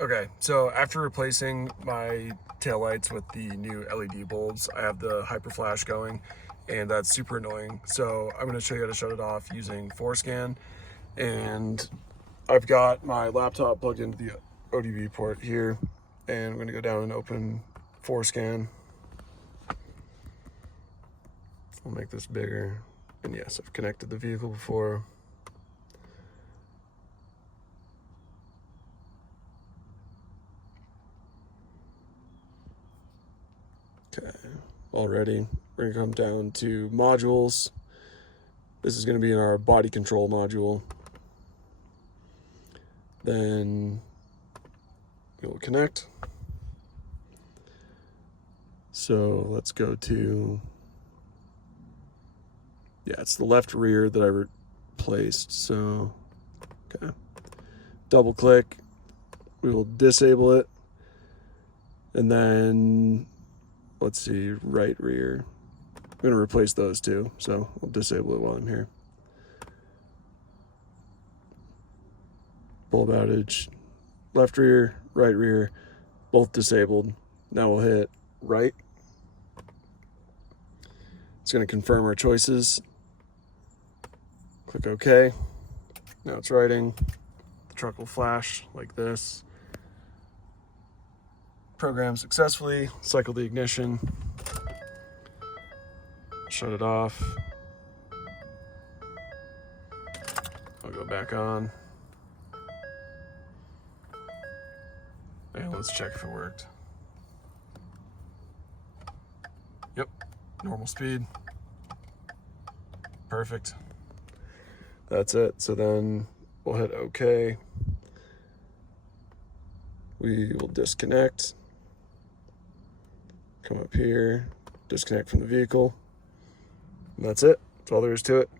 Okay, so after replacing my taillights with the new LED bulbs, I have the hyperflash going, and that's super annoying. So I'm gonna show you how to shut it off using Forscan, and I've got my laptop plugged into the ODB port here, and I'm gonna go down and open Forscan. I'll make this bigger, and yes, I've connected the vehicle before. Okay, already we're gonna come down to modules. This is gonna be in our body control module. Then we'll connect. So let's go to, yeah, it's the left rear that I replaced. So, okay, double click, we will disable it. And then let's see, right rear. I'm gonna replace those two, so I'll disable it while I'm here. Bulb outage, left rear, right rear, both disabled. Now we'll hit right. It's gonna confirm our choices. Click OK. Now it's writing. The truck will flash like this. Program successfully, cycle the ignition, shut it off. I'll go back on. And let's check if it worked. Yep, normal speed. Perfect. That's it. So then we'll hit OK. We will disconnect. Come up here, disconnect from the vehicle. And that's it. That's all there is to it.